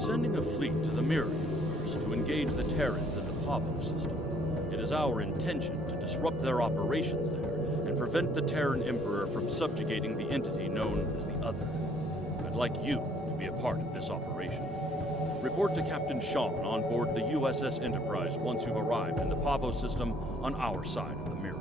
sending a fleet to the Mirror Universe to engage the Terrans in the Pavo system. It is our intention to disrupt their operations there and prevent the Terran Emperor from subjugating the entity known as the Other. I'd like you to be a part of this operation. Report to Captain Sean on board the USS Enterprise once you've arrived in the Pavo system on our side of the mirror.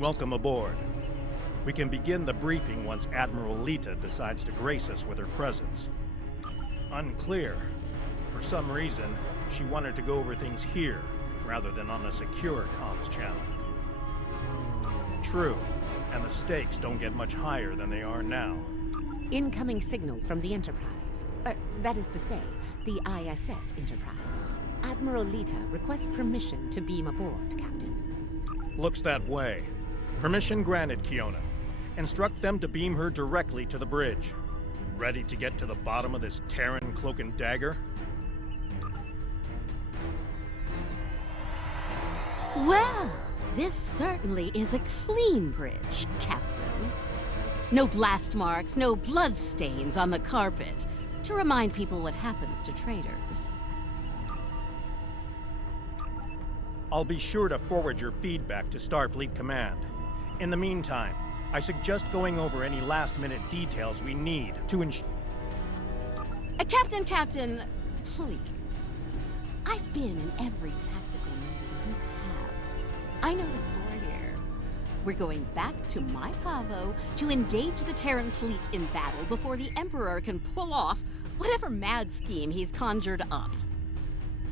Welcome aboard. We can begin the briefing once Admiral Lita decides to grace us with her presence. Unclear. For some reason, she wanted to go over things here, rather than on a secure comms channel. True, and the stakes don't get much higher than they are now. Incoming signal from the Enterprise. That is to say, the ISS Enterprise. Admiral Lita requests permission to beam aboard, Captain. Looks that way. Permission granted, Kiona. Instruct them to beam her directly to the bridge. Ready to get to the bottom of this Terran cloak and dagger? Well, this certainly is a clean bridge, Captain. No blast marks, no blood stains on the carpet, to remind people what happens to traitors. I'll be sure to forward your feedback to Starfleet Command. In the meantime, I suggest going over any last-minute details we need to ensure... Captain, please. I've been in every tactical meeting you have. I know the score here. We're going back to my Pavo to engage the Terran fleet in battle before the Emperor can pull off whatever mad scheme he's conjured up.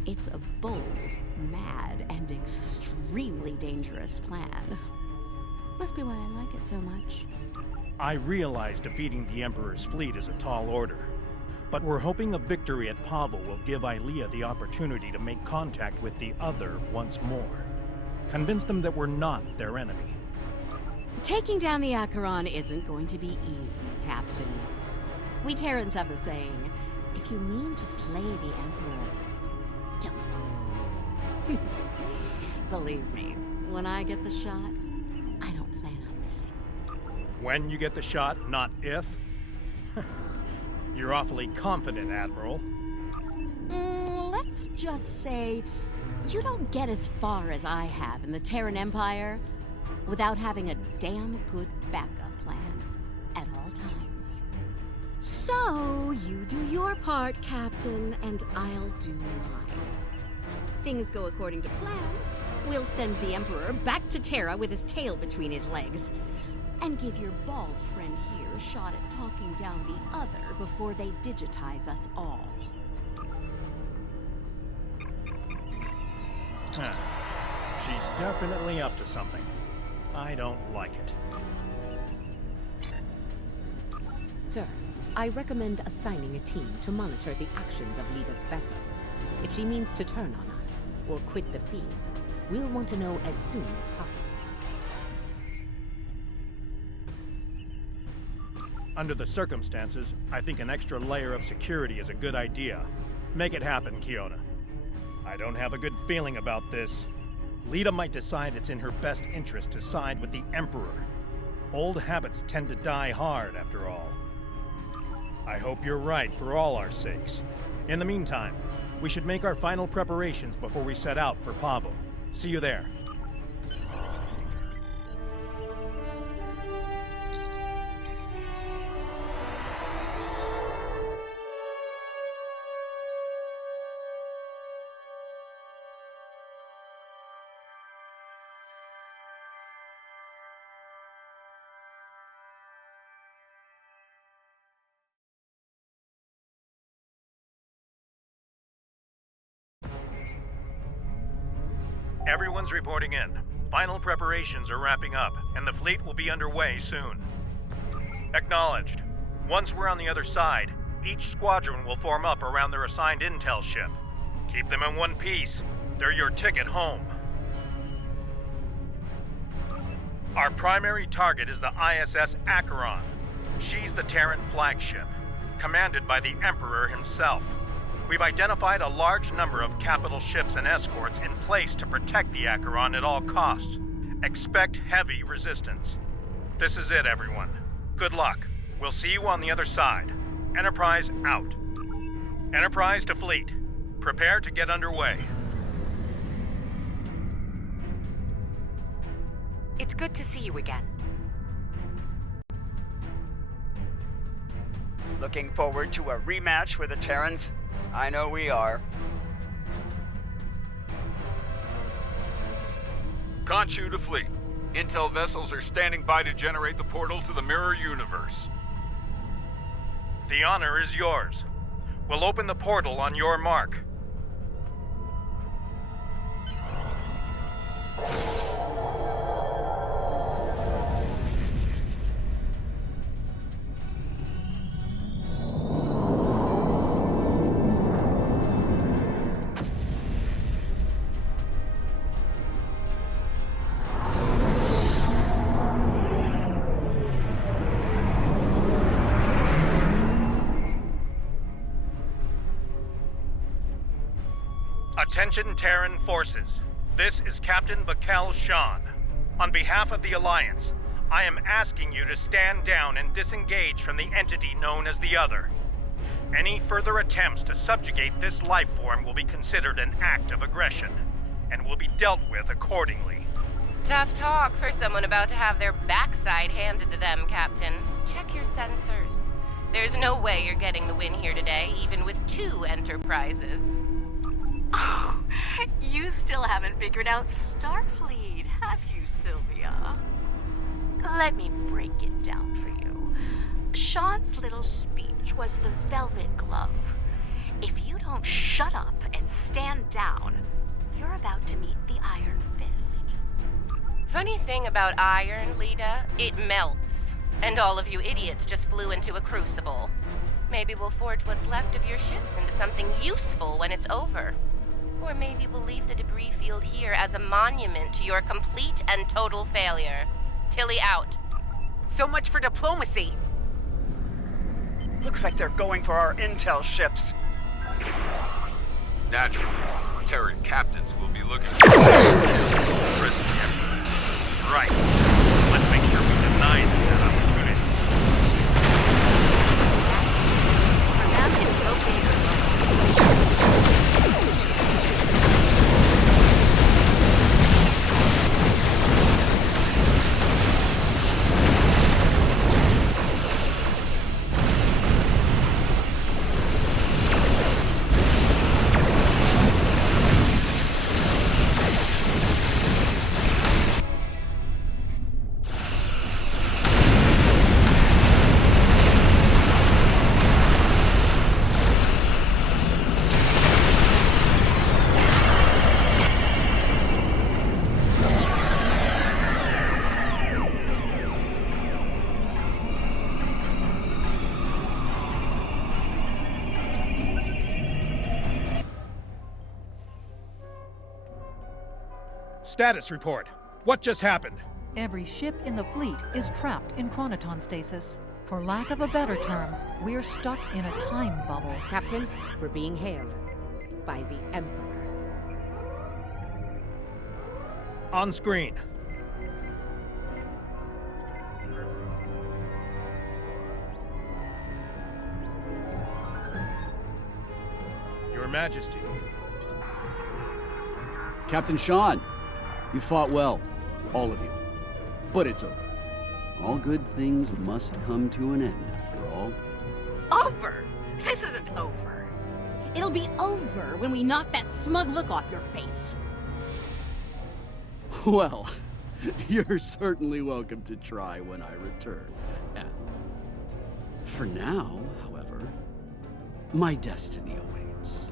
It's a bold, mad, and extremely dangerous plan. Must be why I like it so much. I realize defeating the Emperor's fleet is a tall order, but we're hoping a victory at Pavo will give Ilea the opportunity to make contact with the Other once more. Convince them that we're not their enemy. Taking down the Acheron isn't going to be easy, Captain. We Terrans have a saying, if you mean to slay the Emperor, don't miss. Believe me, when I get the shot, I don't plan on missing. When you get the shot, not if? You're awfully confident, Admiral. Let's just say you don't get as far as I have in the Terran Empire without having a damn good backup plan at all times. So, you do your part, Captain, and I'll do mine. Things go according to plan, we'll send the Emperor back to Terra with his tail between his legs, and give your bald friend here a shot at talking down the Other before they digitize us all. Huh. She's definitely up to something. I don't like it. Sir, I recommend assigning a team to monitor the actions of Lita's vessel. If she means to turn on us, or quit the field, we'll want to know as soon as possible. Under the circumstances, I think an extra layer of security is a good idea. Make it happen, Kiona. I don't have a good feeling about this. Lita might decide it's in her best interest to side with the Emperor. Old habits tend to die hard, after all. I hope you're right for all our sakes. In the meantime, we should make our final preparations before we set out for Pavo. See you there. Everyone's reporting in. Final preparations are wrapping up, and the fleet will be underway soon. Acknowledged. Once we're on the other side, each squadron will form up around their assigned intel ship. Keep them in one piece. They're your ticket home. Our primary target is the ISS Acheron. She's the Terran flagship, commanded by the Emperor himself. We've identified a large number of capital ships and escorts in place to protect the Acheron at all costs. Expect heavy resistance. This is it, everyone. Good luck. We'll see you on the other side. Enterprise out. Enterprise to fleet. Prepare to get underway. It's good to see you again. Looking forward to a rematch with the Terrans? I know we are. Conchu to fleet. Intel vessels are standing by to generate the portal to the mirror universe. The honor is yours. We'll open the portal on your mark. Attention Terran forces. This is Captain Bakel Shan. On behalf of the Alliance, I am asking you to stand down and disengage from the entity known as the Other. Any further attempts to subjugate this life form will be considered an act of aggression, and will be dealt with accordingly. Tough talk for someone about to have their backside handed to them, Captain. Check your sensors. There's no way you're getting the win here today, even with 2 Enterprises. Oh, you still haven't figured out Starfleet, have you, Sylvia? Let me break it down for you. Sean's little speech was the velvet glove. If you don't shut up and stand down, you're about to meet the Iron Fist. Funny thing about iron, Lita, it melts. And all of you idiots just flew into a crucible. Maybe we'll forge what's left of your ships into something useful when it's over. Or maybe we'll leave the debris field here as a monument to your complete and total failure. Tilly out. So much for diplomacy. Looks like they're going for our intel ships. Naturally, Terran captains will be looking for the President Emperor. Right. Let's make sure we deny them that opportunity. Status report. What just happened? Every ship in the fleet is trapped in chronoton stasis. For lack of a better term, we're stuck in a time bubble. Captain, we're being hailed by the Emperor. On screen. Your Majesty. Captain Sean, you fought well, all of you. But it's over. All good things must come to an end, after all. Over? This isn't over. It'll be over when we knock that smug look off your face. Well, you're certainly welcome to try when I return, Admiral. For now, however, my destiny awaits.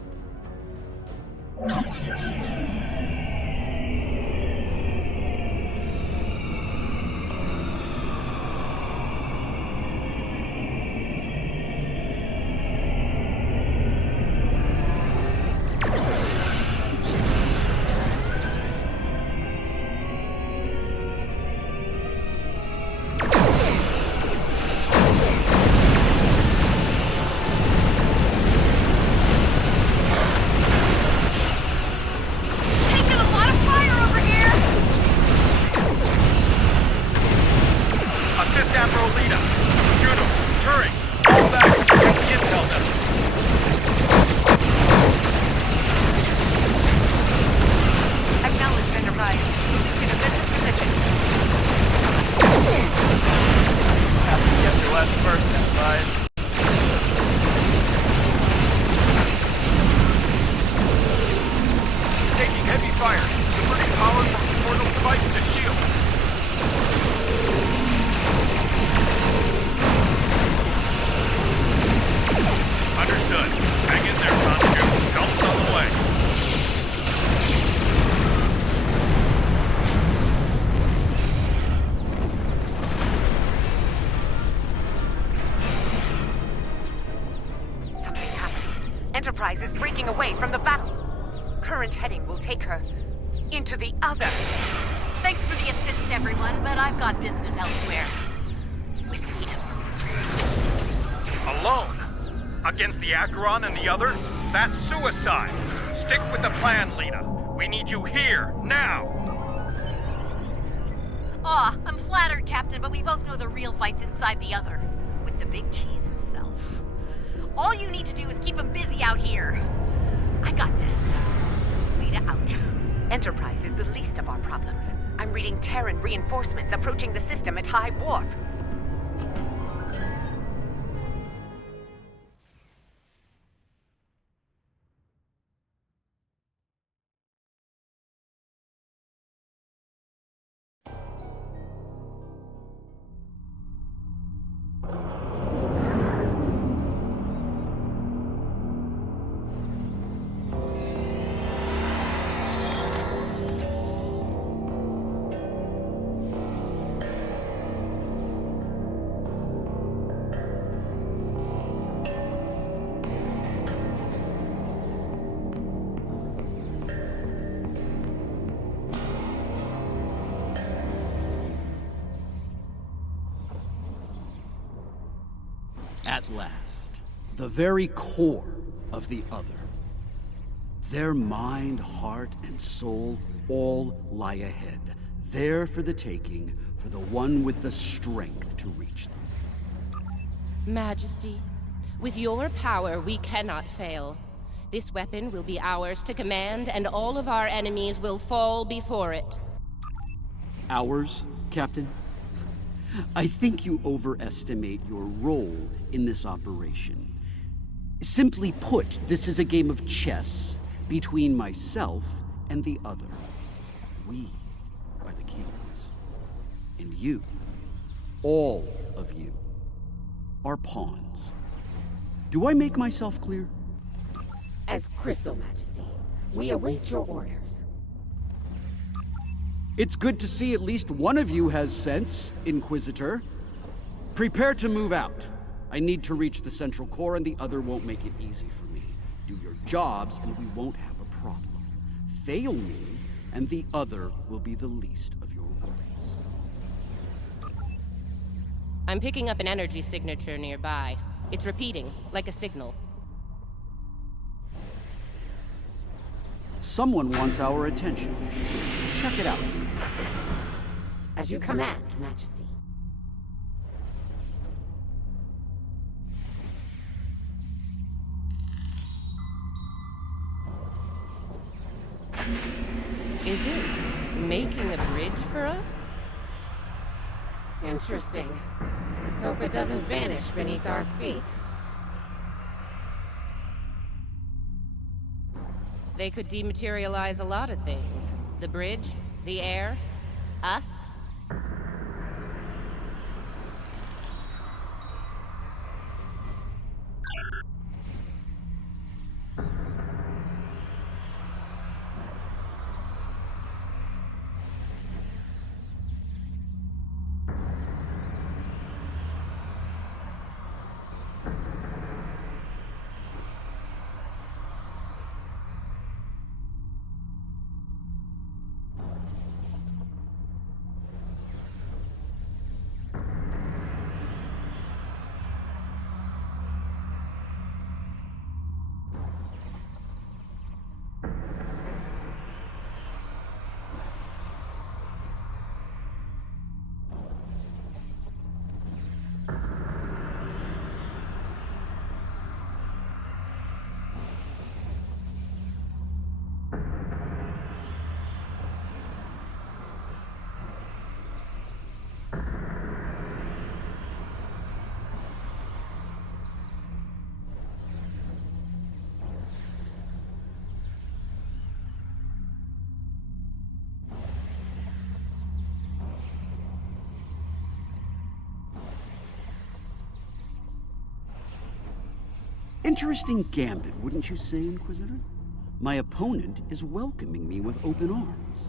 breaking away from the battle. Current heading will take her into the other. Thanks for the assist, everyone, but I've got business elsewhere. With the Emperor. Alone? Against the Acheron and the other? That's suicide. Stick with the plan, Lita. We need you here, now. Aw, I'm flattered, Captain, but we both know the real fight's inside the other. With the big cheese himself. All you need to do is keep him busy out here. I got this. Lita out. Enterprise is the least of our problems. I'm reading Terran reinforcements approaching the system at high warp. At last, the very core of the other. Their mind, heart, and soul all lie ahead, there for the taking, for the one with the strength to reach them. Majesty, with your power, we cannot fail. This weapon will be ours to command, and all of our enemies will fall before it. Ours, Captain? I think you overestimate your role in this operation. Simply put, this is a game of chess between myself and the other. We are the kings. And you, all of you, are pawns. Do I make myself clear? As Crystal Majesty, we await your orders. It's good to see at least one of you has sense, Inquisitor. Prepare to move out. I need to reach the central core and the other won't make it easy for me. Do your jobs and we won't have a problem. Fail me and the other will be the least of your worries. I'm picking up an energy signature nearby. It's repeating, like a signal. Someone wants our attention. Check it out. As you command, Majesty. Is it making a bridge for us? Interesting. Let's hope it doesn't vanish beneath our feet. They could dematerialize a lot of things. The bridge, the air, us. Interesting gambit, wouldn't you say, Inquisitor? My opponent is welcoming me with open arms.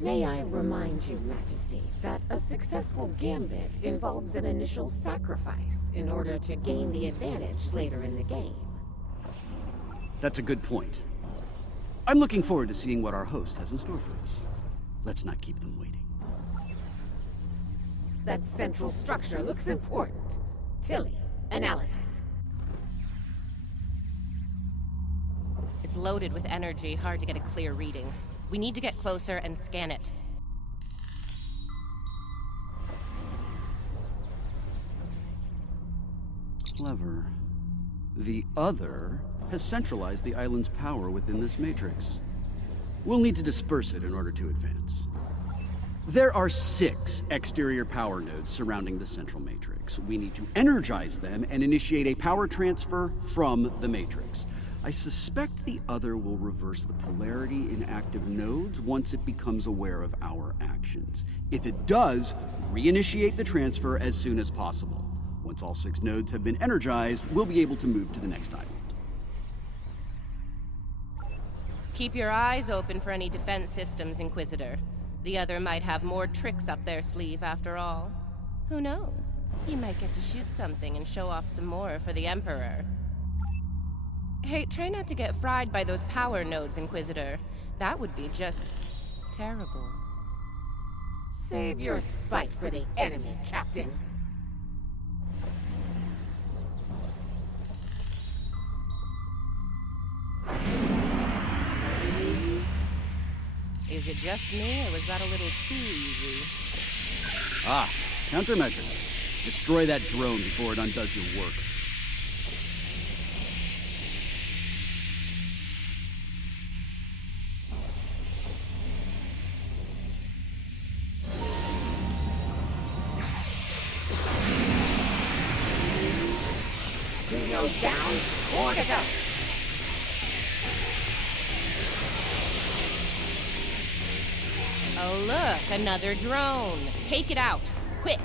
May I remind you, Majesty, that a successful gambit involves an initial sacrifice in order to gain the advantage later in the game. That's a good point. I'm looking forward to seeing what our host has in store for us. Let's not keep them waiting. That central structure looks important. Tilly, analysis. It's loaded with energy, hard to get a clear reading. We need to get closer and scan it. Clever. The other has centralized the island's power within this matrix. We'll need to disperse it in order to advance. There are 6 exterior power nodes surrounding the central matrix. We need to energize them and initiate a power transfer from the matrix. I suspect the other will reverse the polarity in active nodes once it becomes aware of our actions. If it does, reinitiate the transfer as soon as possible. Once all 6 nodes have been energized, we'll be able to move to the next island. Keep your eyes open for any defense systems, Inquisitor. The other might have more tricks up their sleeve after all. Who knows? He might get to shoot something and show off some more for the Emperor. Hey, try not to get fried by those power nodes, Inquisitor. That would be just terrible. Save your spite for the enemy, Captain. Is it just me, or was that a little too easy? Ah, countermeasures. Destroy that drone before it undoes your work. Two nodes down, 4 to go. Oh look, another drone. Take it out, quick.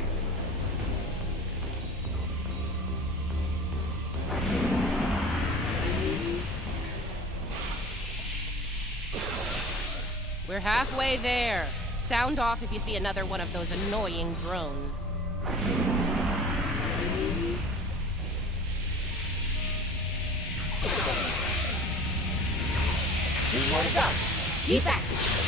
We're halfway there. Sound off if you see another one of those annoying drones. Two more to go. Keep active.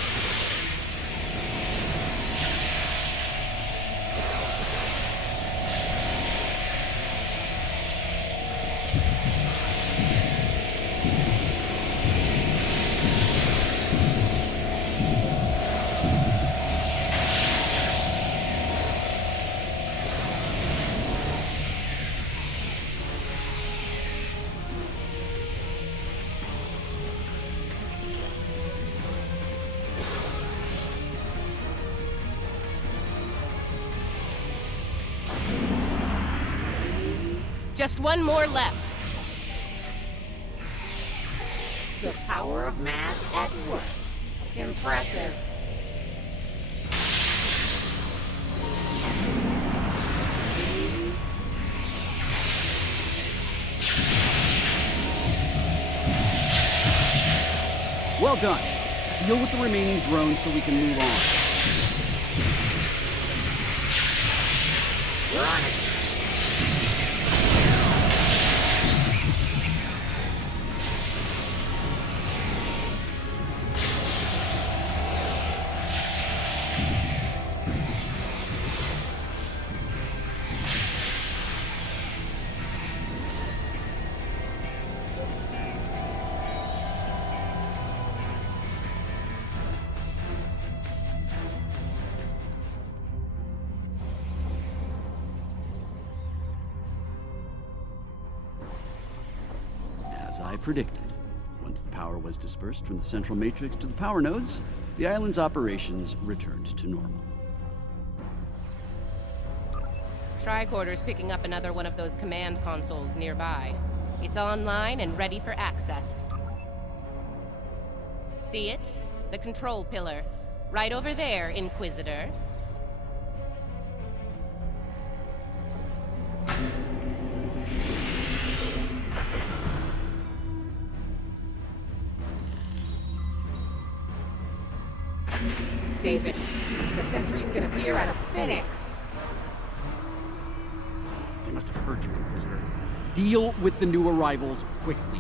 Just one more left. The power of math at work. Impressive. Well done. Deal with the remaining drones so we can move on. We're on it. As I predicted, once the power was dispersed from the central matrix to the power nodes, the island's operations returned to normal. Tricorder's picking up another one of those command consoles nearby. It's online and ready for access. See it? The control pillar. Right over there, Inquisitor. Stay vigilant. The sentries can appear out of thin air. They must have heard you, Inquisitor. Deal with the new arrivals quickly.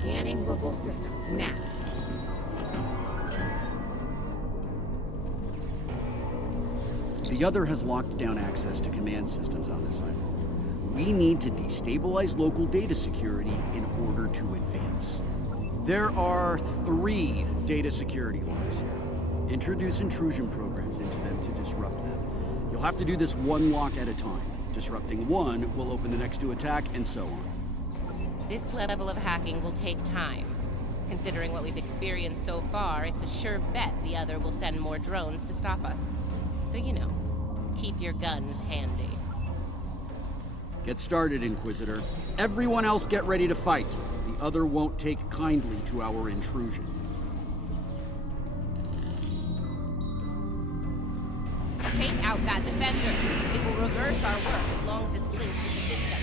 Scanning local systems now. The other has locked down access to command systems on this island. We need to destabilize local data security in order to advance. There are 3 data security locks here. Introduce intrusion programs into them to disrupt them. You'll have to do this one lock at a time. Disrupting one will open the next to attack, and so on. This level of hacking will take time. Considering what we've experienced so far, it's a sure bet the other will send more drones to stop us. So, you know, keep your guns handy. Get started, Inquisitor. Everyone else get ready to fight. The other won't take kindly to our intrusion. Take out that defender. It will reverse our work as long as it's linked with the system.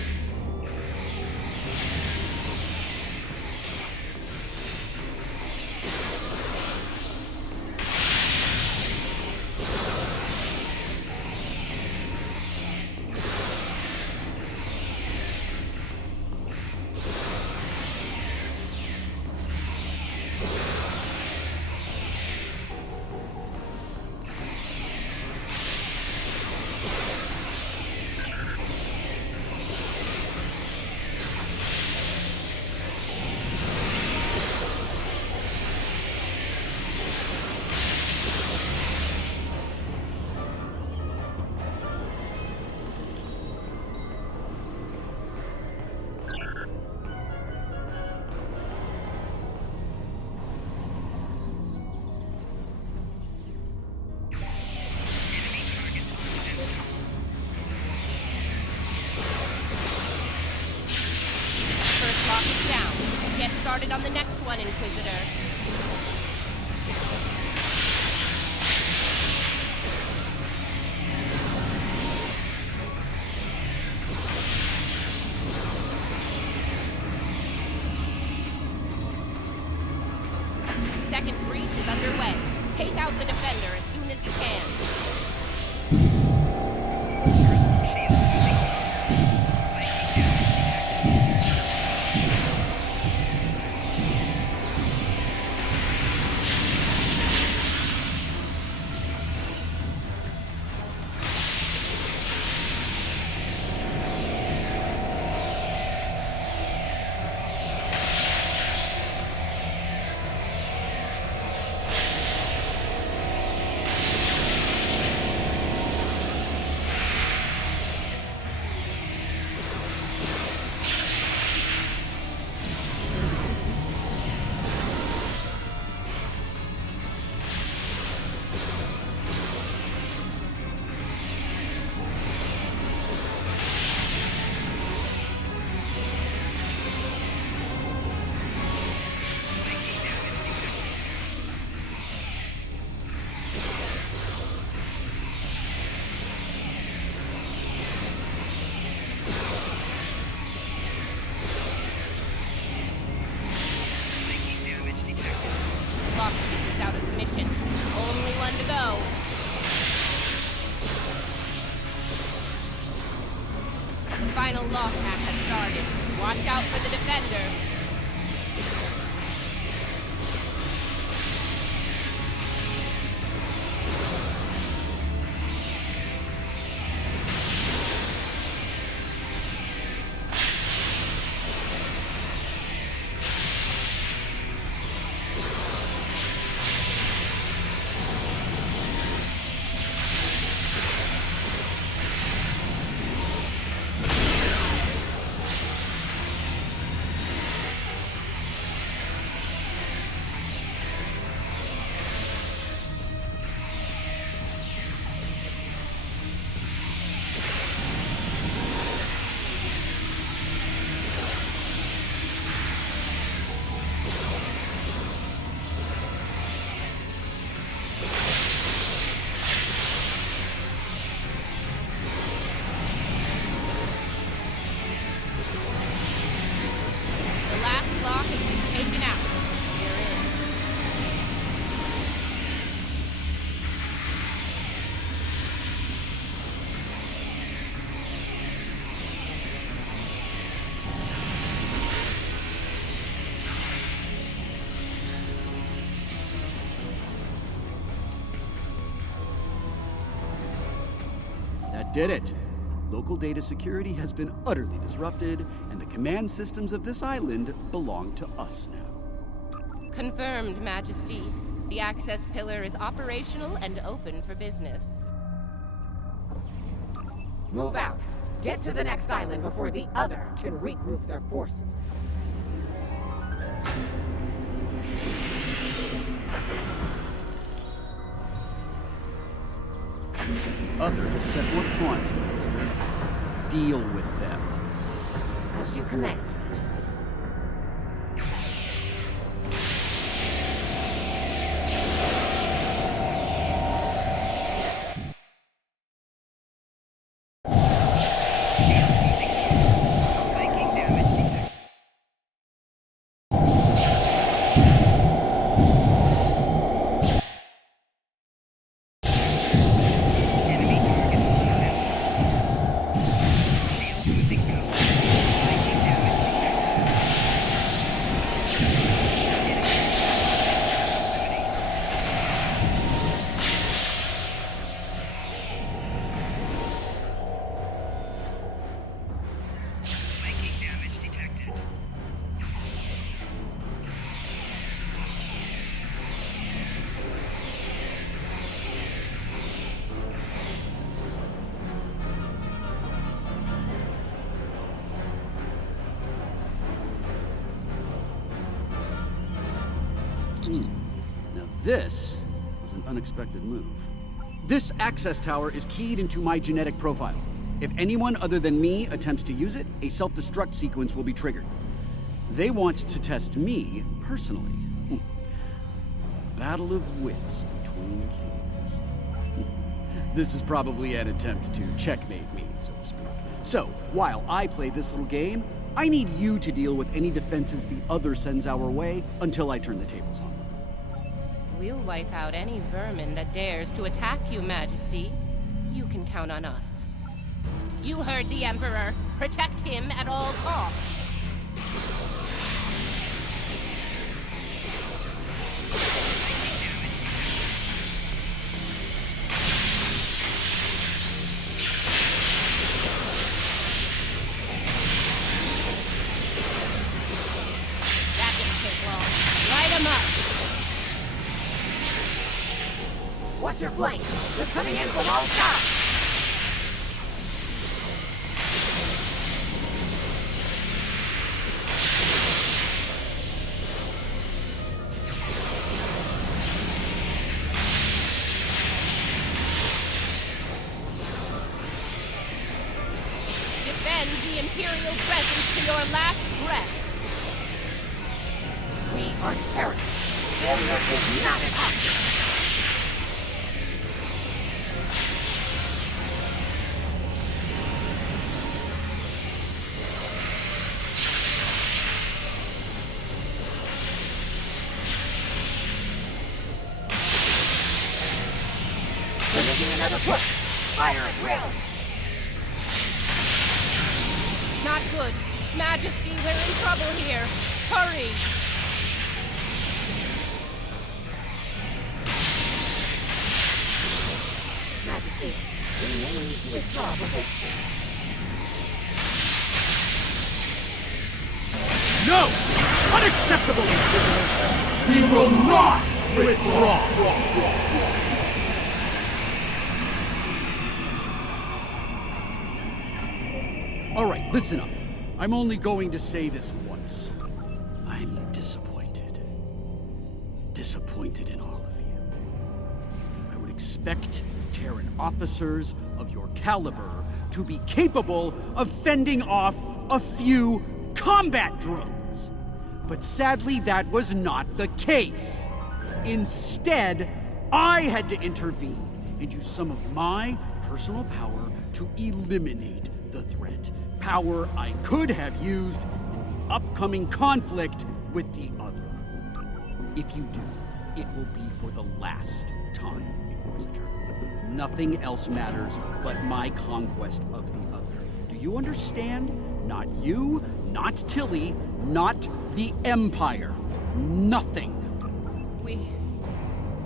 Started on the next one, Inquisitor. Second breach is underway. Take out the defender as soon as you can. Final lock hack has started. Watch out for the defender. did it. Local data security has been utterly disrupted, and the command systems of this island belong to us now. Confirmed, Majesty. The access pillar is operational and open for business. Move out. Get to the next island before the other can regroup their forces. Looks like the other has set more crimes in prisoner. Deal with them. As you command, Majesty. Now this was an unexpected move. This access tower is keyed into my genetic profile. If anyone other than me attempts to use it, a self-destruct sequence will be triggered. They want to test me personally. A battle of wits between kings. This is probably an attempt to checkmate me, so to speak. So, while I play this little game, I need you to deal with any defenses the other sends our way until I turn the tables on them. We'll wipe out any vermin that dares to attack you, Majesty. You can count on us. You heard the Emperor. Protect him at all costs. That didn't take long. Light him up. Watch your flank. They're coming in from all sides. Defend the Imperial presence to your last breath. We are Terran. Failure is not an option. They're making another push. Fire at will. Not good. Majesty, we're in trouble here. Hurry! Majesty, we may need to withdraw before... No! Unacceptable! We will not withdraw! All right, listen up. I'm only going to say this once. I'm disappointed. Disappointed in all of you. I would expect Terran officers of your caliber to be capable of fending off a few combat drones. But sadly, that was not the case. Instead, I had to intervene and use some of my personal power to eliminate the threat. Power I could have used in the upcoming conflict with the other. If you do, it will be for the last time, Inquisitor. Nothing else matters but my conquest of the other. Do you understand? Not you, not Tilly, not the Empire. Nothing.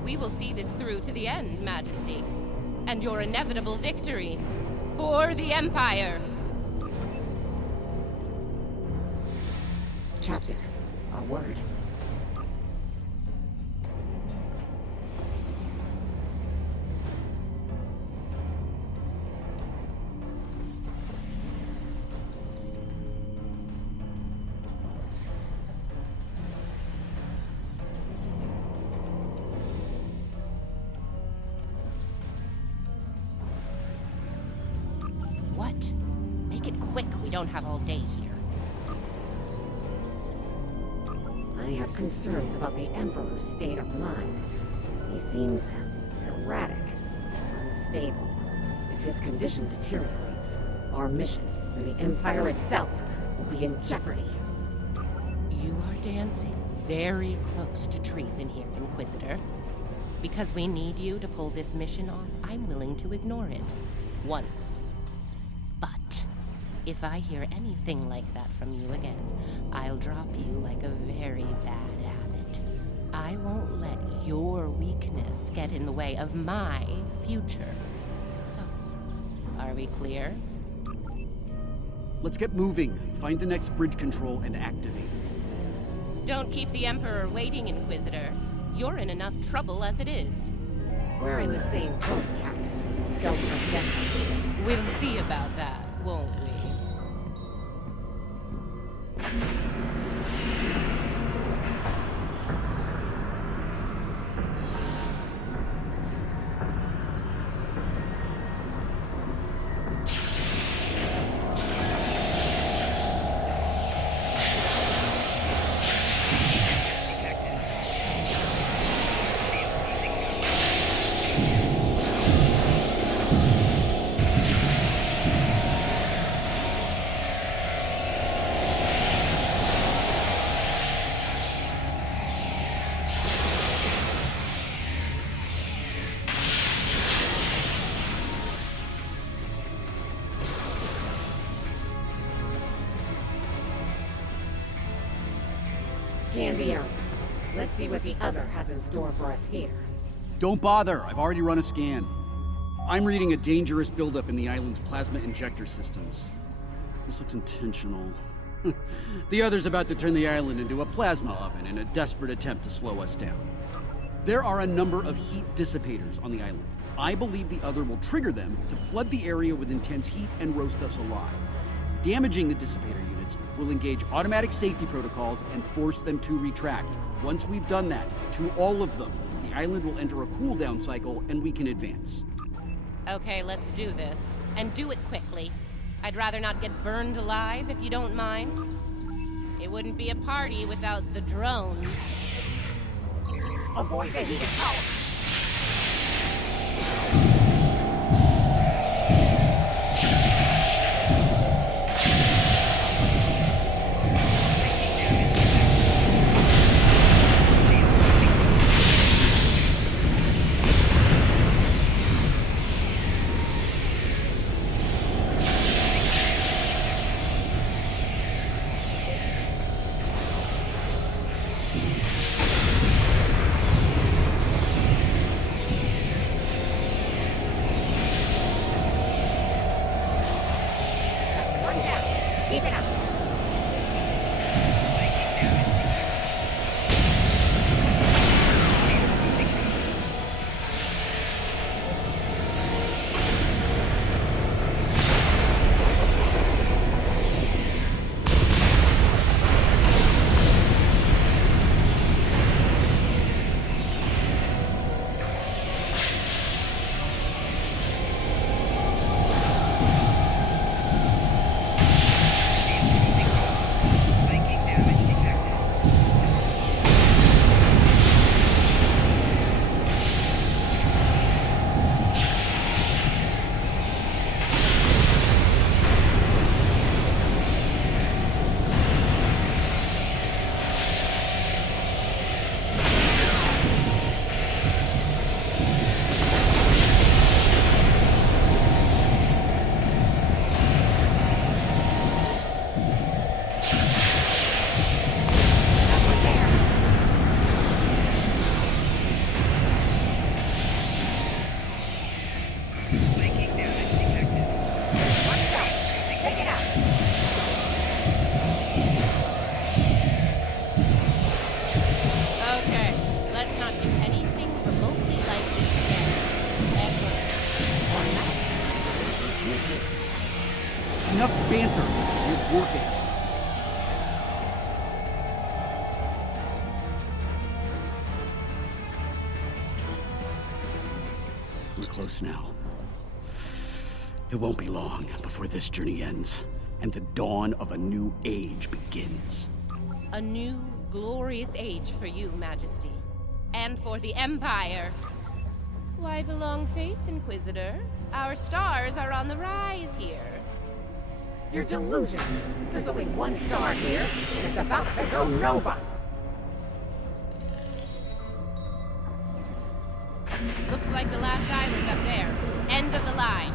We will see this through to the end, Majesty. And your inevitable victory. For the Empire. Captain, a word. What? Make it quick. We don't have all day here. I have concerns about the Emperor's state of mind. He seems erratic, unstable. If his condition deteriorates, our mission and the Empire itself will be in jeopardy. You are dancing very close to treason here, Inquisitor. Because we need you to pull this mission off, I'm willing to ignore it. Once. But if I hear anything like that from you again, I'll drop you like a very bad habit. I won't let your weakness get in the way of my future. So, are we clear? Let's get moving. Find the next bridge control and activate it. Don't keep the Emperor waiting, Inquisitor. You're in enough trouble as it is. We're in the same boat, Captain. Don't forget that. We'll see about that, won't we? Scan the area. Let's see what the other has in store for us here. Don't bother, I've already run a scan. I'm reading a dangerous buildup in the island's plasma injector systems. This looks intentional. The other's about to turn the island into a plasma oven in a desperate attempt to slow us down. There are a number of heat dissipators on the island. I believe the other will trigger them to flood the area with intense heat and roast us alive. Damaging the dissipator units will engage automatic safety protocols and force them to retract. Once we've done that, to all of them, the island will enter a cooldown cycle and we can advance. Okay, let's do this. And do it quickly. I'd rather not get burned alive, if you don't mind. It wouldn't be a party without the drones. Avoid the heated tower! Keep it up. close now. It won't be long before this journey ends, and the dawn of a new age begins. A new, glorious age for you, Majesty. And for the Empire. Why the long face, Inquisitor? Our stars are on the rise here. You're delusional. There's only one star here, and it's about to go nova. Looks like the last island up there. End of the line.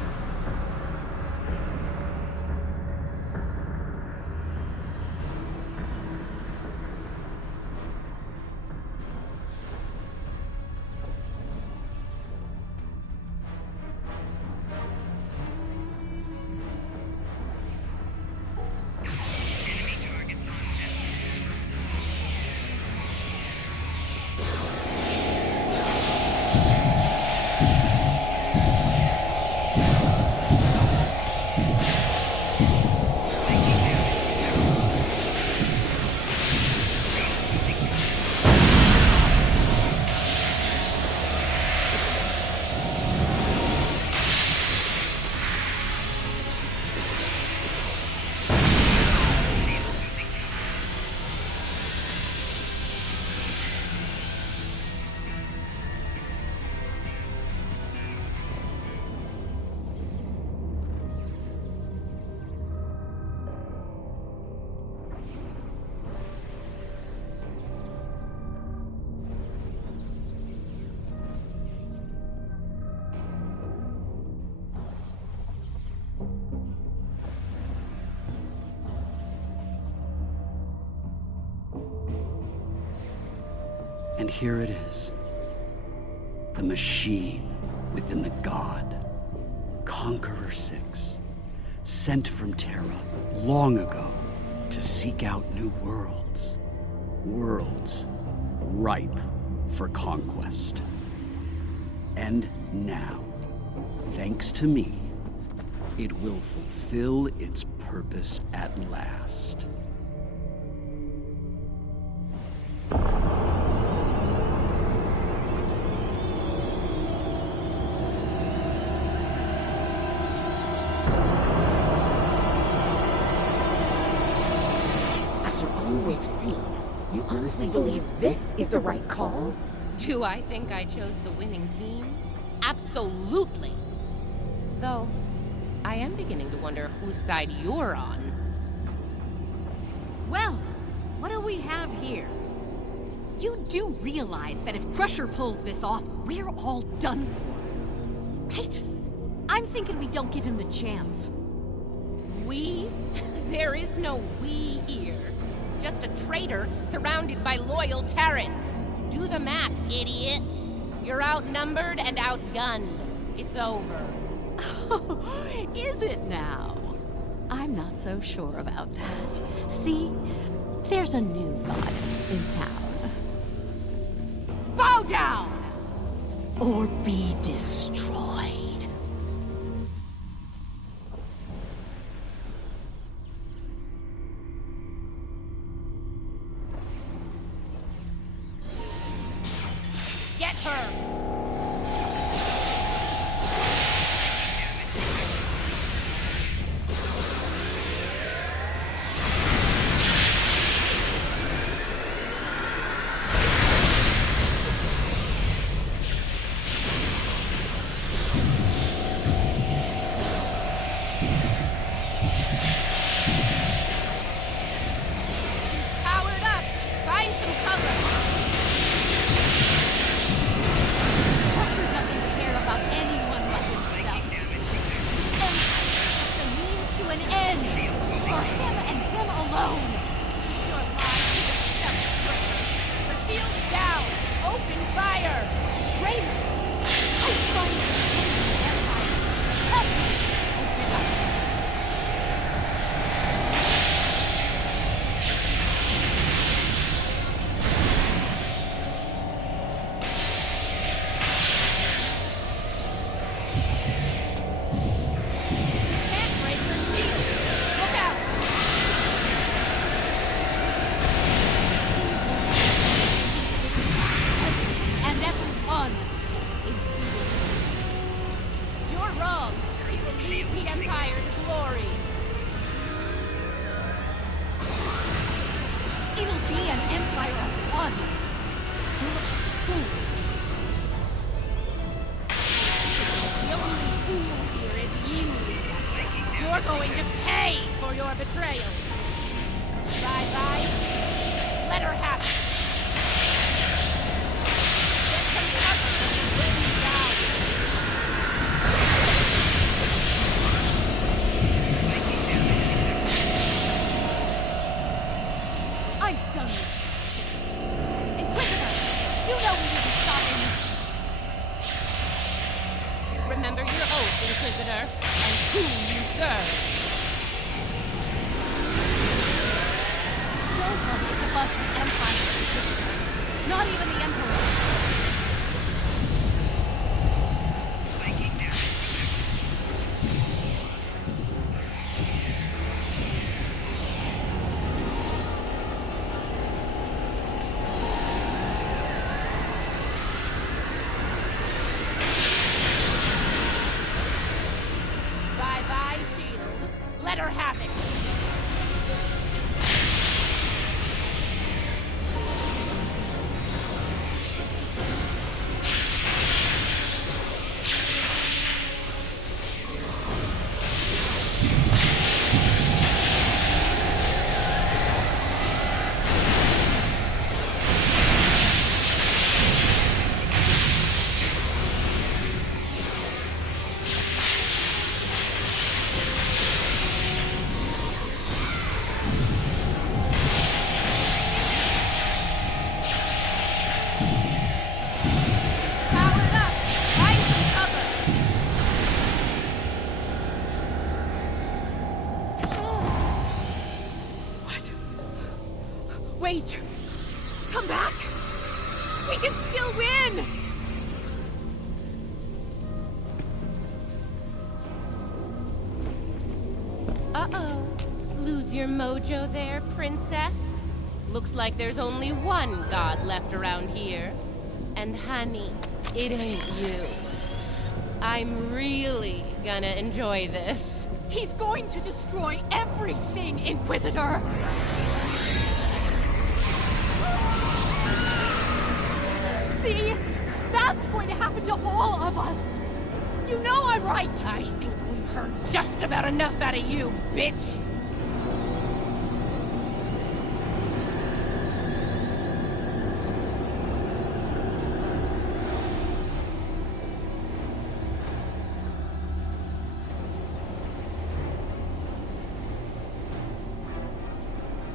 And here it is. The machine within the god. Conqueror 6. Sent from Terra long ago to seek out new worlds. Worlds ripe for conquest. And now, thanks to me, it will fulfill its purpose at last. We've seen. You honestly believe this is the right call? Do I think I chose the winning team? Absolutely. Though, I am beginning to wonder whose side you're on. Well, what do we have here? You do realize that if Crusher pulls this off, we're all done for, right? I'm thinking we don't give him the chance. We? There is no we here. Just a traitor surrounded by loyal Terrans. Do the math, idiot. You're outnumbered and outgunned. It's over. Is it now? I'm not so sure about that. See, there's a new goddess in town. Bow down! Or be destroyed. Get her! betrayal. Bye-bye. Let her have it. Get some cover and bring me down. I'm done with this shit. Inquisitor, you know we didn't stop him. Remember your oath, Inquisitor, and who you serve. No one is above the Empire, Inquisitor. Not even the Emperor. Bye-bye, shield. Let her have it. Powered up. Find some cover. Wait! Come back! We can still win! Uh-oh. Lose your mojo there, princess? Looks like there's only one god left around here. And honey, it ain't you. I'm really gonna enjoy this. He's going to destroy everything, Inquisitor! See? That's going to happen to all of us! You know I'm right! I think we've heard just about enough out of you, bitch!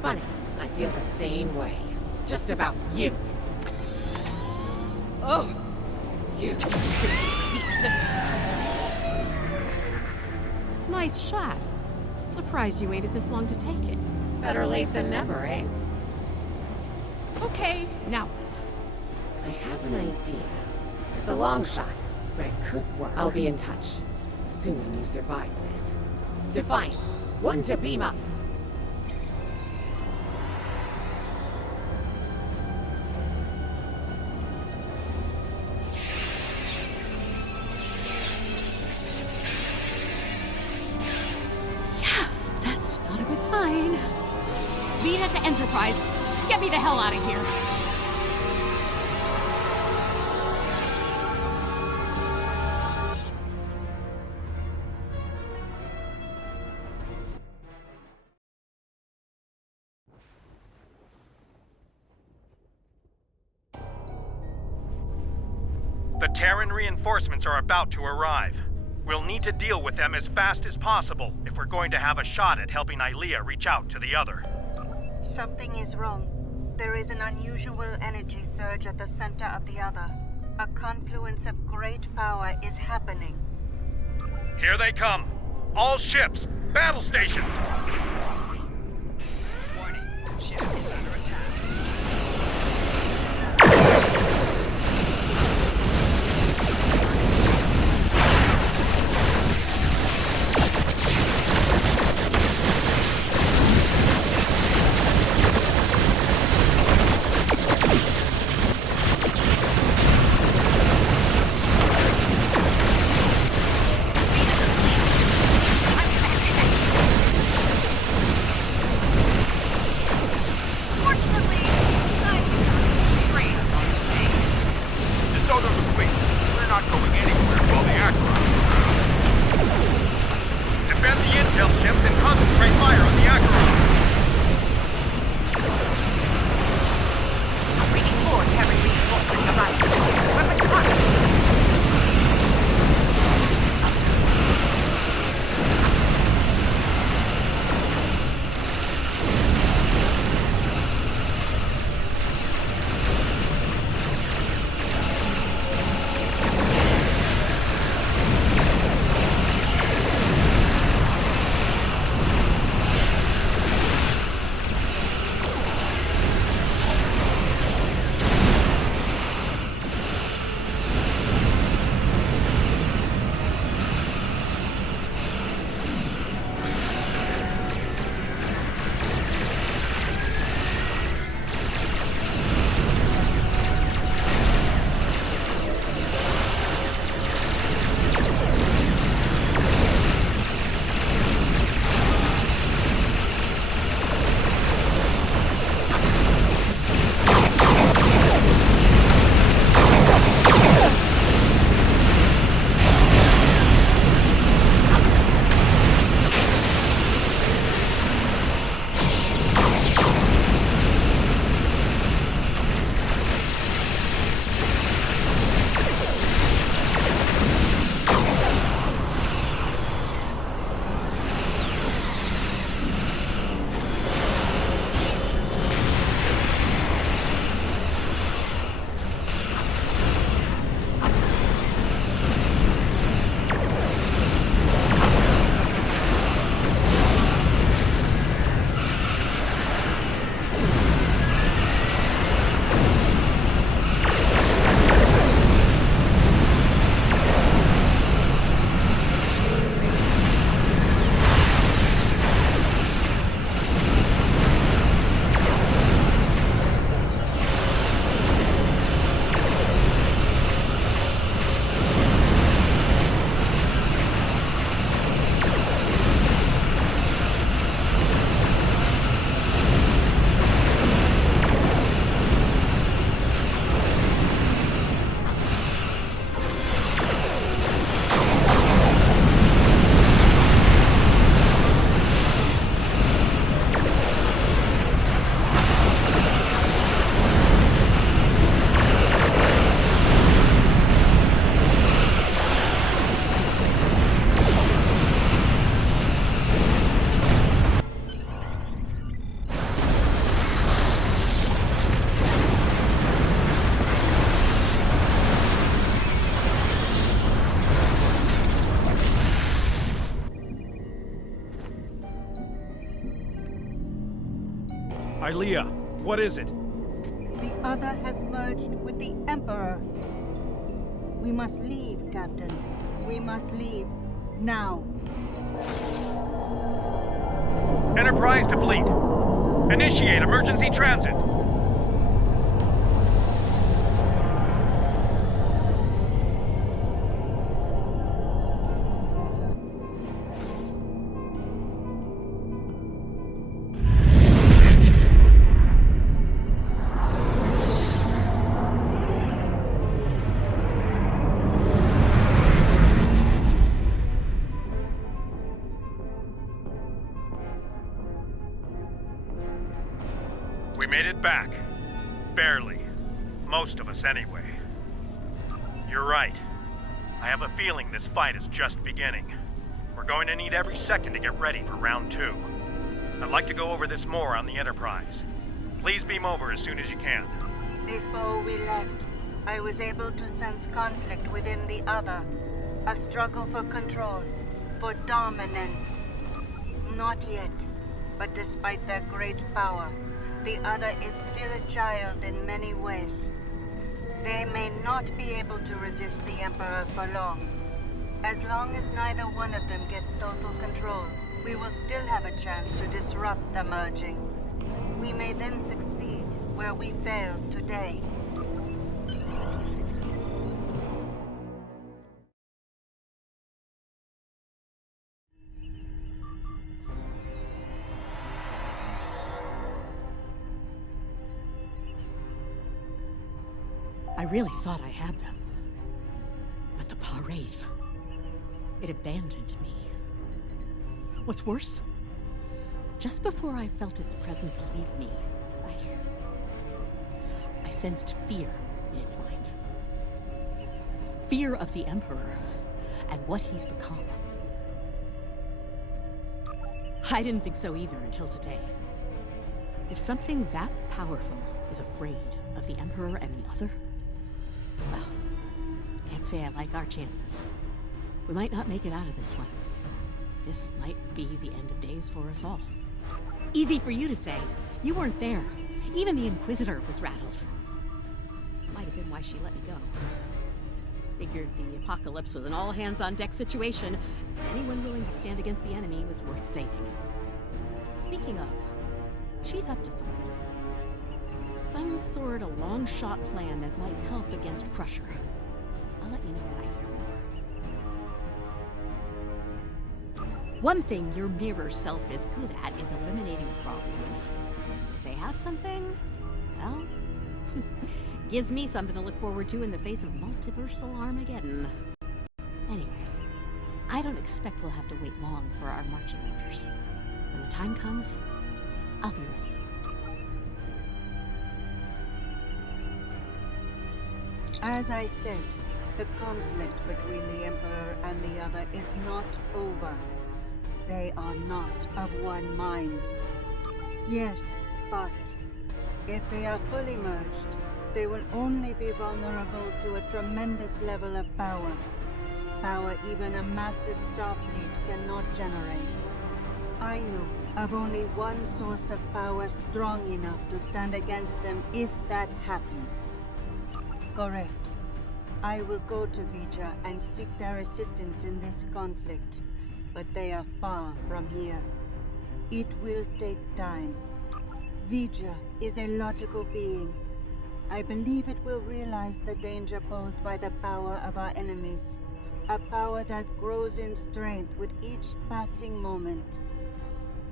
Funny, I feel the same way. Just about you. Oh! You piece of... Nice shot. Surprised you waited this long to take it. Better late than never, eh? Okay, now what? I have an idea. It's a long shot, but it could work. I'll be in touch, assuming you survive this. Defiant, one to beam up. That's not a good sign. Lita to Enterprise. Get me the hell out of here. The Terran reinforcements are about to arrive. We'll need to deal with them as fast as possible if we're going to have a shot at helping Ilea reach out to the other. Something is wrong. There is an unusual energy surge at the center of the other. A confluence of great power is happening. Here they come! All ships! Battle stations! Warning. Ship is under attack. Ilea, what is it? The other has merged with the Emperor. We must leave, Captain. We must leave. Now. Enterprise to fleet. Initiate emergency transit. We made it back. Barely. Most of us, anyway. You're right. I have a feeling this fight is just beginning. We're going to need every second to get ready for round 2. I'd like to go over this more on the Enterprise. Please beam over as soon as you can. Before we left, I was able to sense conflict within the other. A struggle for control, for dominance. Not yet, but despite their great power, the other is still a child in many ways. They may not be able to resist the Emperor for long. As long as neither one of them gets total control, we will still have a chance to disrupt the merging. We may then succeed where we failed today. I really thought I had them. But the Wraith, it abandoned me. What's worse, just before I felt its presence leave me, I sensed fear in its mind. Fear of the Emperor and what he's become. I didn't think so either until today. If something that powerful is afraid of the Emperor and the other, well, can't say I like our chances. We might not make it out of this one. This might be the end of days for us all. Easy for you to say. You weren't there. Even the Inquisitor was rattled. Might have been why she let me go. Figured the apocalypse was an all-hands-on-deck situation, and anyone willing to stand against the enemy was worth saving. Speaking of, she's up to something. Some sort of long-shot plan that might help against Crusher. I'll let you know when I hear more. One thing your mirror self is good at is eliminating problems. If they have something, well, gives me something to look forward to in the face of multiversal Armageddon. Anyway, I don't expect we'll have to wait long for our marching orders. When the time comes, I'll be ready. As I said, the conflict between the Emperor and the other is not over. They are not of one mind. Yes, but if they are fully merged, they will only be vulnerable to a tremendous level of power. Power even a massive starfleet cannot generate. I know of only one source of power strong enough to stand against them if that happens. Correct. I will go to Vija and seek their assistance in this conflict, but they are far from here. It will take time. Vija is a logical being. I believe it will realize the danger posed by the power of our enemies, a power that grows in strength with each passing moment.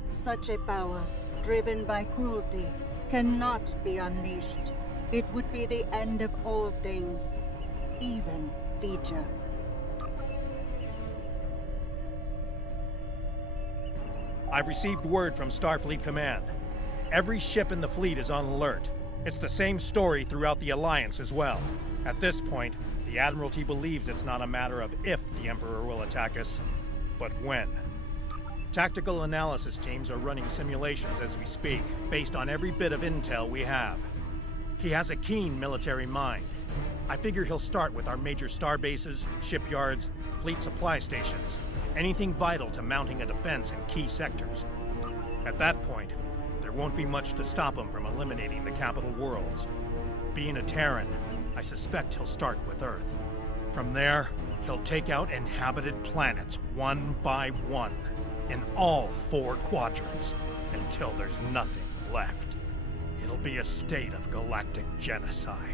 Such a power, driven by cruelty, cannot be unleashed. It would be the end of all things, even Vija. I've received word from Starfleet Command. Every ship in the fleet is on alert. It's the same story throughout the Alliance as well. At this point, the Admiralty believes it's not a matter of if the Emperor will attack us, but when. Tactical analysis teams are running simulations as we speak, based on every bit of intel we have. He has a keen military mind. I figure he'll start with our major starbases, shipyards, fleet supply stations, anything vital to mounting a defense in key sectors. At that point, there won't be much to stop him from eliminating the capital worlds. Being a Terran, I suspect he'll start with Earth. From there, he'll take out inhabited planets one by one, in all 4 quadrants, until there's nothing left. It'll be a state of galactic genocide.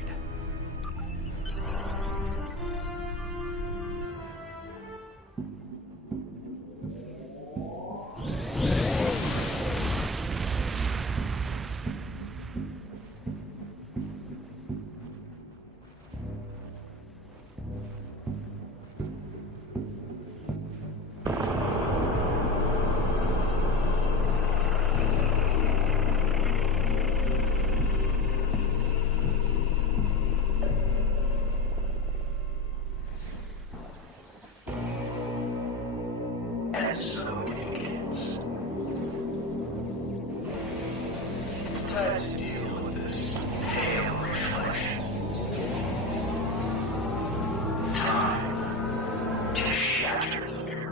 And so it begins. It's time to deal with this pale reflection. Time to shatter the mirror.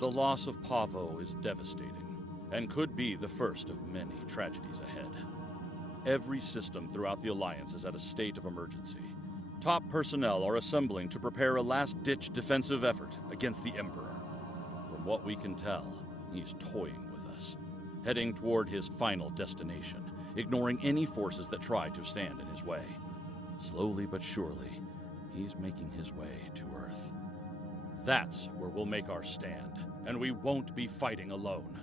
The loss of Pavo is devastating, and could be the first of many tragedies ahead. Every system throughout the Alliance is at a state of emergency. Top personnel are assembling to prepare a last-ditch defensive effort against the Emperor. From what we can tell, he's toying with us, heading toward his final destination, ignoring any forces that try to stand in his way. Slowly but surely, he's making his way to Earth. That's where we'll make our stand, and we won't be fighting alone.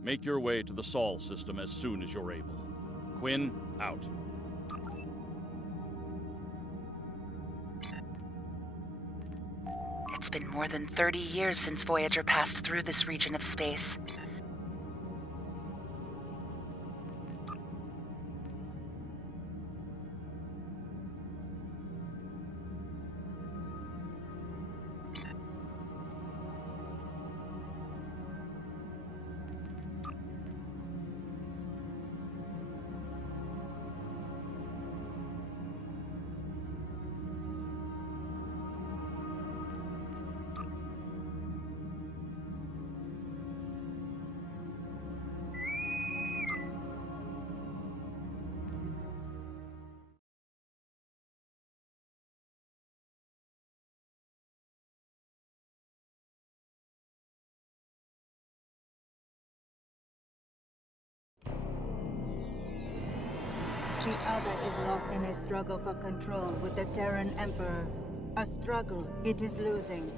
Make your way to the Sol system as soon as you're able. Quinn, out. It's been more than 30 years since Voyager passed through this region of space. The other is locked in a struggle for control with the Terran Emperor. A struggle it is losing.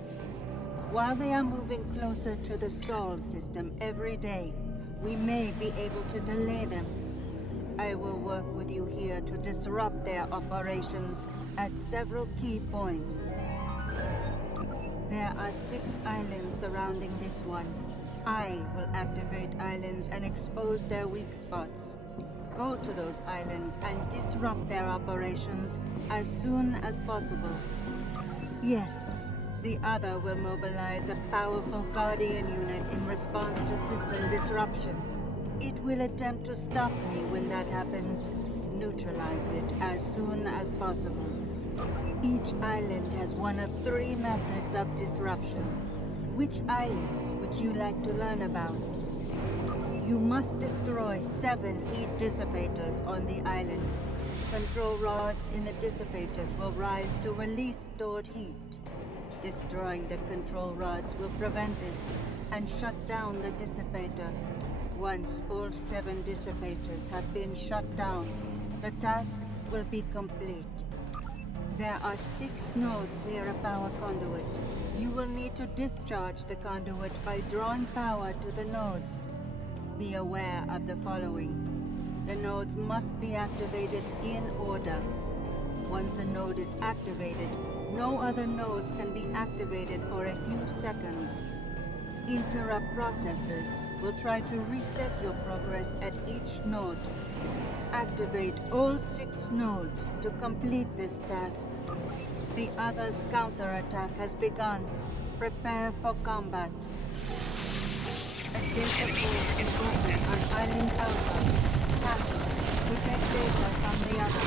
While they are moving closer to the Sol system every day, we may be able to delay them. I will work with you here to disrupt their operations at several key points. There are 6 islands surrounding this one. I will activate islands and expose their weak spots. Go to those islands and disrupt their operations as soon as possible. Yes, the other will mobilize a powerful Guardian unit in response to system disruption. It will attempt to stop me when that happens. Neutralize it as soon as possible. Each island has one of 3 methods of disruption. Which islands would you like to learn about? You must destroy 7 heat dissipators on the island. Control rods in the dissipators will rise to release stored heat. Destroying the control rods will prevent this and shut down the dissipator. Once all 7 dissipators have been shut down, the task will be complete. There are 6 nodes near a power conduit. You will need to discharge the conduit by drawing power to the nodes. Be aware of the following. The nodes must be activated in order. Once a node is activated, no other nodes can be activated for a few seconds. Interrupt processors will try to reset your progress at each node. Activate all 6 nodes to complete this task. The other's counterattack has begun. Prepare for combat. A data port is open on Island Alpha. Captain, protect data from the other.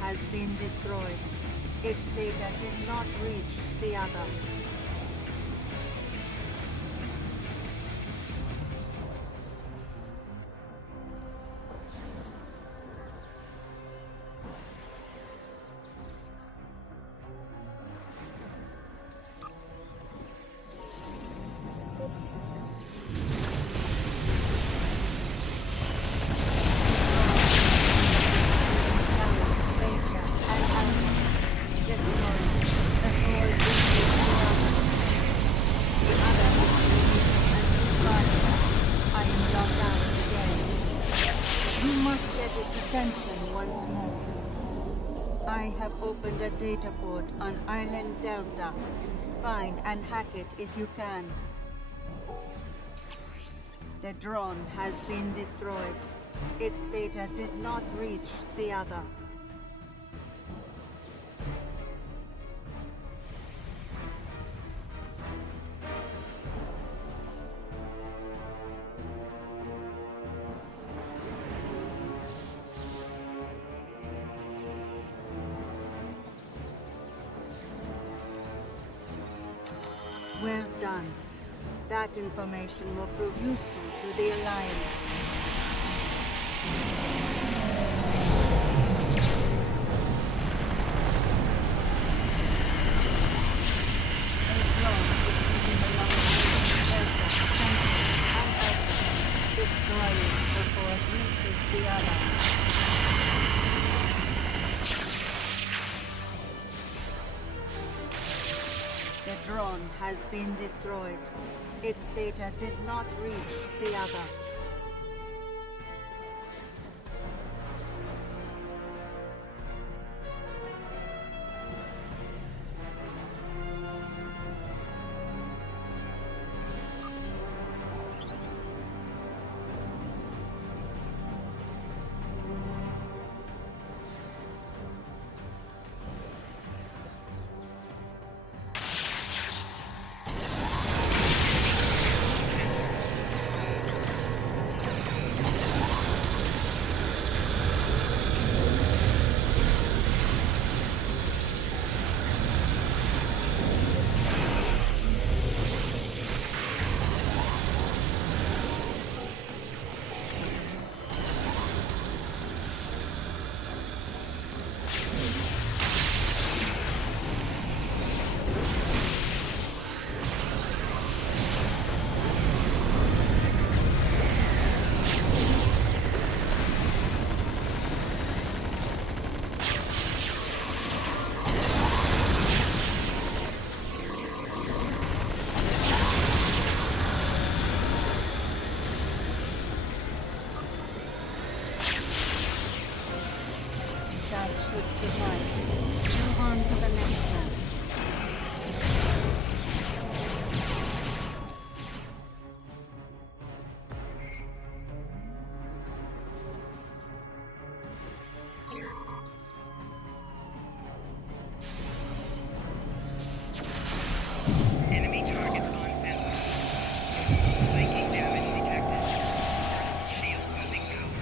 Has been destroyed. Its data did not reach the other. Once more. I have opened a data port on Island Delta. Find and hack it if you can. The drone has been destroyed. Its data did not reach the other. Well done. That information will prove useful to the Alliance. Destroy it before it reaches the Alliance. The drone has been destroyed. Its data did not reach the other. Move on to the next one. Enemy targets on fence. Psychic damage detected. Shield losing power.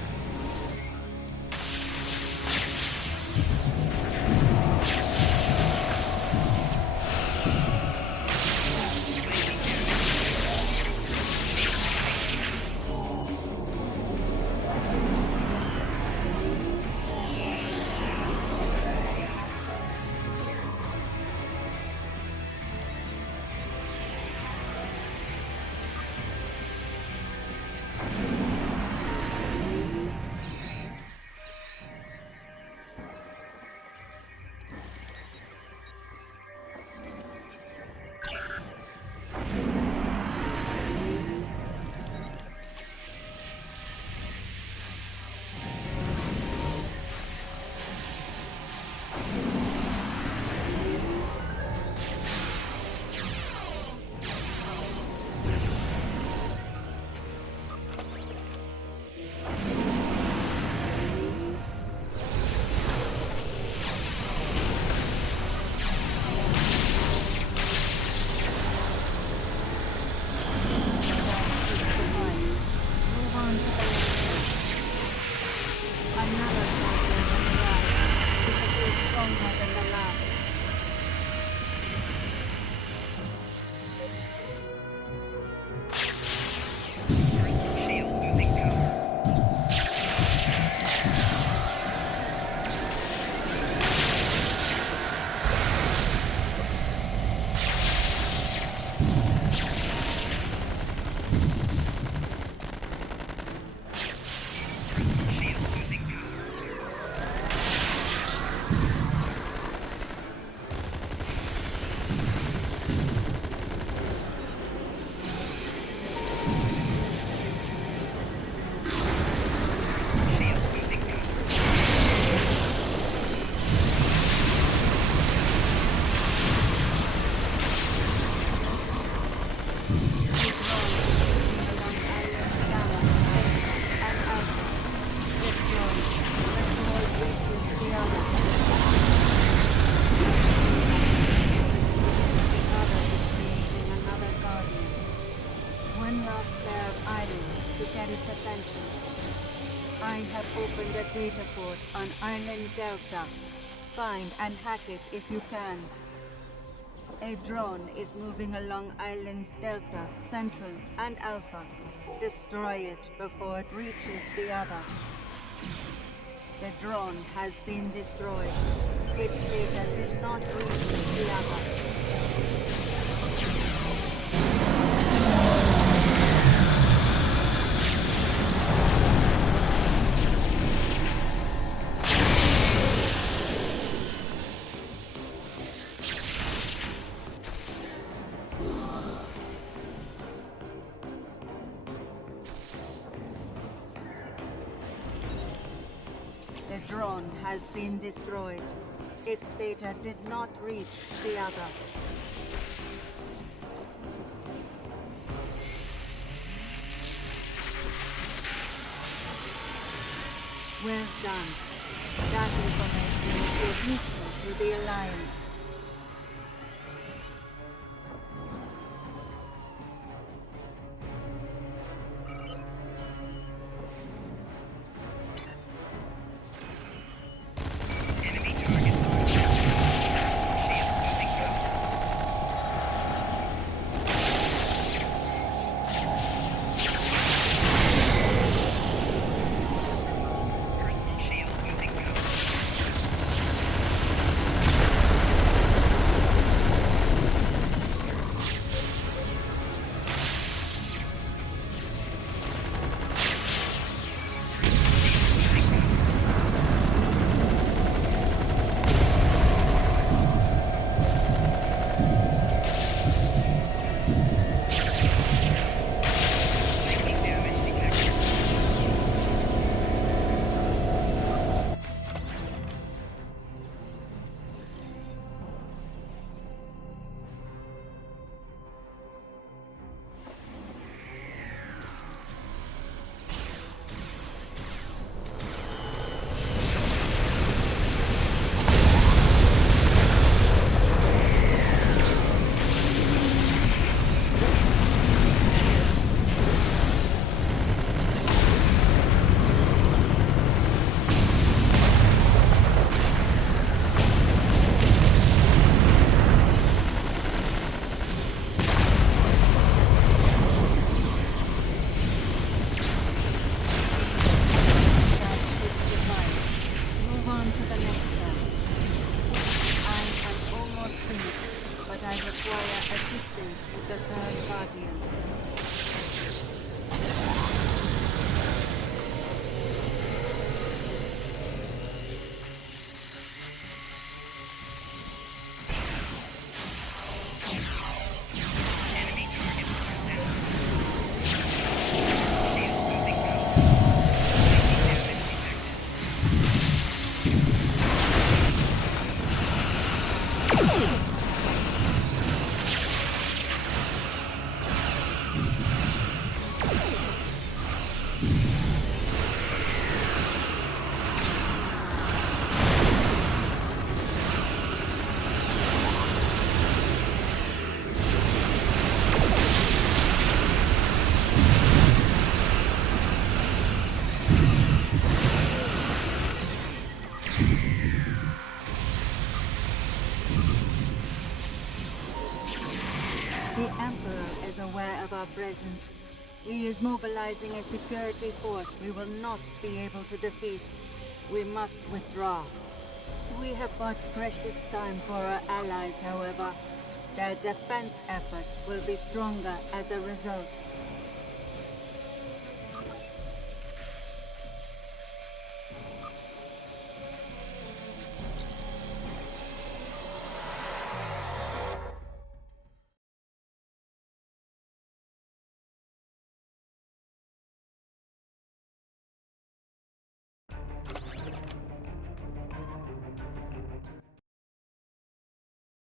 I have opened a data port on Island Delta. Find and hack it if you can. A drone is moving along islands Delta, Central, and Alpha. Destroy it before it reaches the other. The drone has been destroyed. Its data did not reach the other. The drone has been destroyed. Its data did not reach the other. Well done. That information will be useful to the Alliance. Aware of our presence. He is mobilizing a security force we will not be able to defeat. We must withdraw. We have bought precious time for our allies, however. Their defense efforts will be stronger as a result.